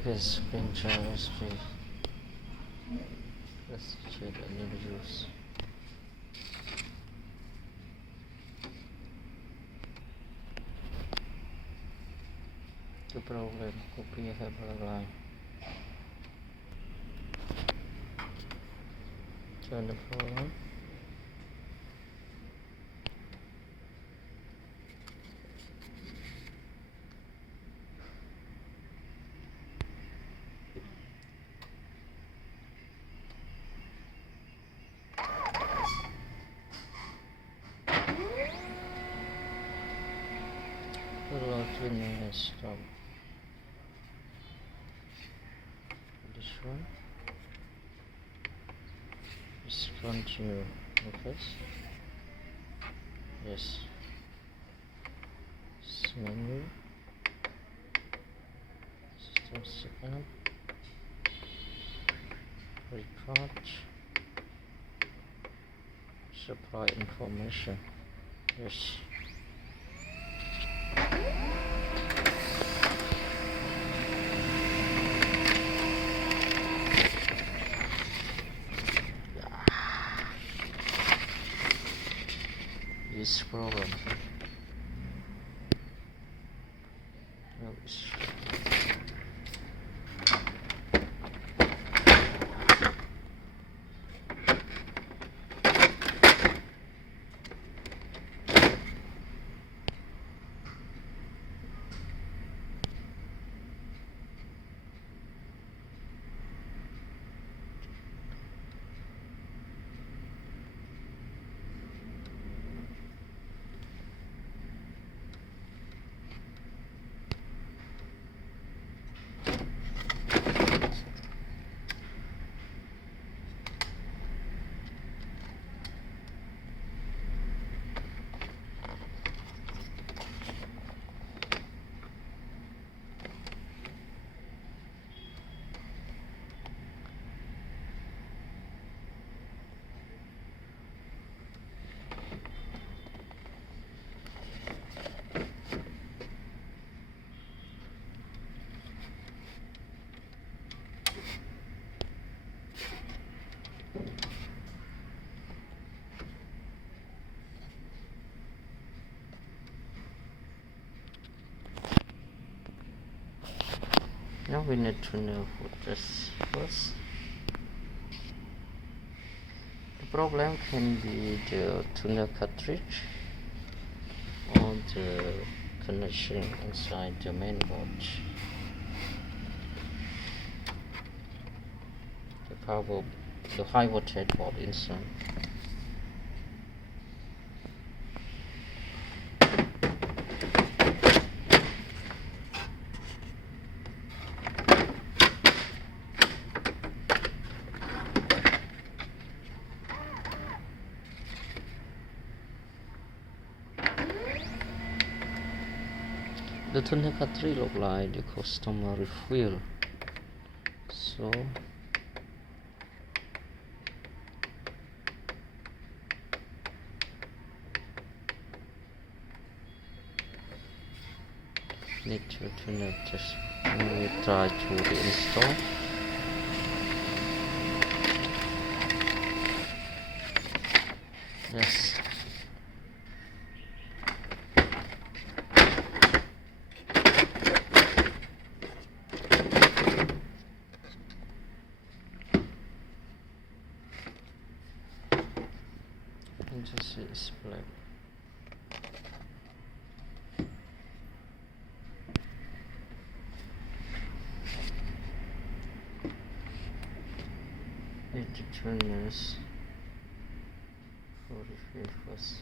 Okay, screen share history. Let's check any videos. The problem could be a hyperline. Turn the problem. Stop. This one. Just continue. Okay. Yes. Menu. System setup. Record. Supply information. Yes. This program. Now we need to know what this was. The problem can be the tuner cartridge or the connection inside the main board. The high voltage board inside. The tuner cartridge look like the customer refill. So need to tuner just we try to reinstall. Yes. And just display. Need to turn this 45 first.